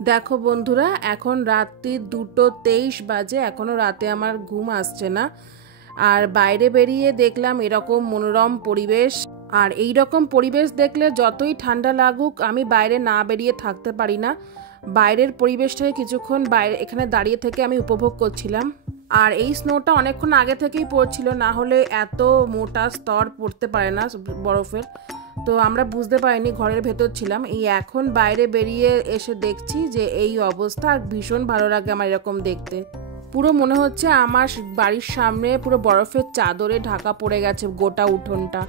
দেখো বন্ধুরা, এখন রাত্রি 2:23 বাজে, এখনো রাতে আমার ঘুম আসছে না। আর বাইরে বেরিয়ে দেখলাম এরকম মনোরম পরিবেশ। আর এই রকম পরিবেশ দেখলে যতই ঠান্ডা লাগুক আমি বাইরে না বেরিয়ে থাকতে পারি না। বাইরের পরিবেশটাকে কিছুক্ষণ বাইরে এখানে দাঁড়িয়ে থেকে আমি উপভোগ করছিলাম। আর এই স্নোটা অনেকক্ষণ আগে থেকেই পড়ছিল, না হলে এত মোটা স্তর পড়তে পারে না বরফের। তো আমরা বুঝতে পারিনি, ঘরের ভেতর ছিলাম। এই এখন বাইরে বেরিয়ে এসে দেখছি যে এই অবস্থা। আর ভীষণ ভালো লাগে আমার এরকম দেখতে। পুরো মনে হচ্ছে আমার বাড়ির সামনে পুরো বরফের চাদরে ঢাকা পড়ে গেছে গোটা উঠোনটা।